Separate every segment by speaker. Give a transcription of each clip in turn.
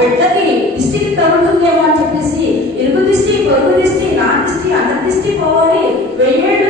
Speaker 1: పెద్దది దిష్టికి తగులుతుందేమో అని చెప్పేసి ఇరుగు దిష్టి పొరుగు దిష్టి నా దిష్టి అన్న దిష్టి పోవాలి వెయ్యేడు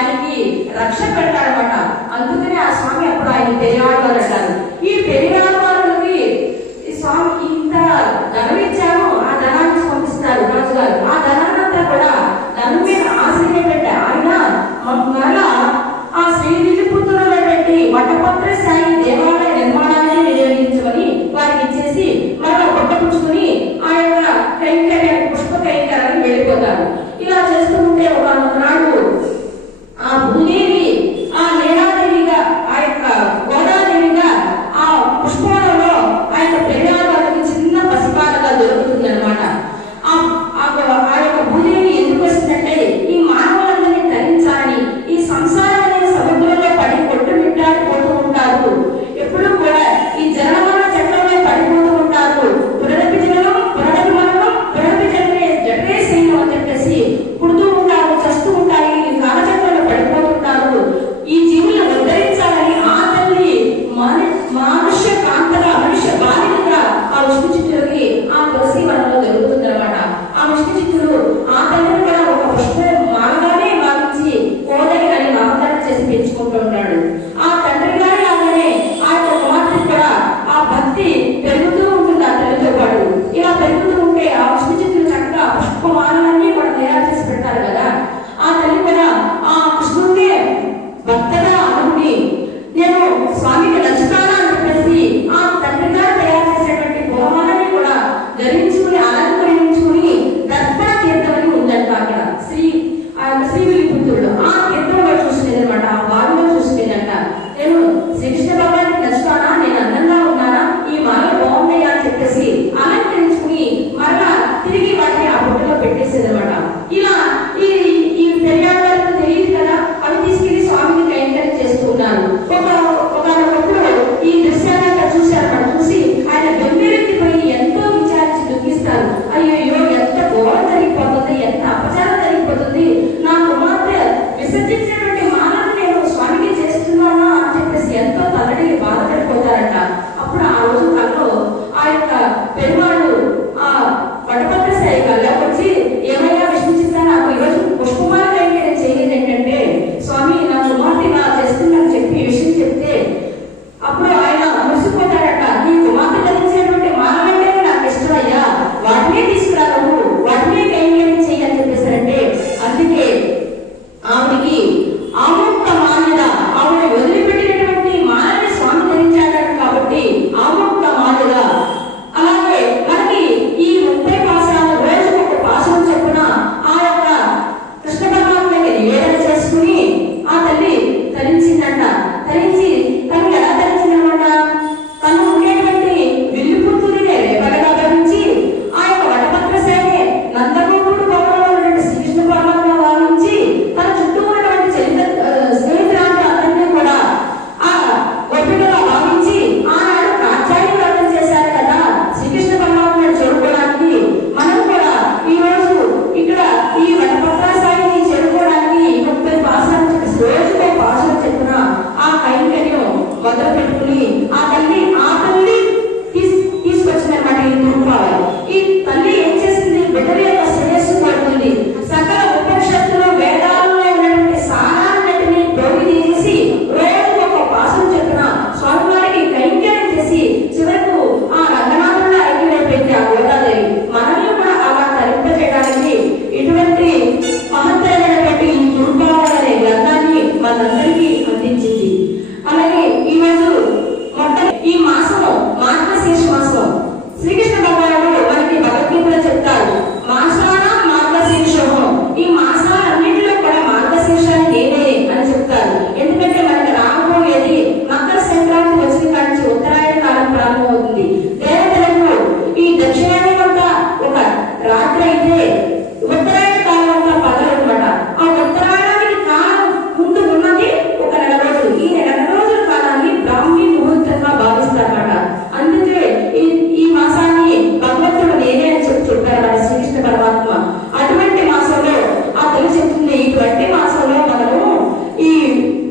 Speaker 1: ఆయనకి రక్షణ పెడతారనమాట అందుకనే ఆ స్వామి అప్పుడు ఆయన తెలియవాడు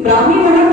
Speaker 1: ब्राह्मी बना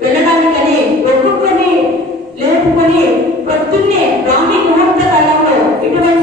Speaker 1: వెళ్ళడానికని ఒక్కొక్కరిని లేపుకొని పొద్దున్నే రాణి ముహూర్త కాలంలో ఇటువంటి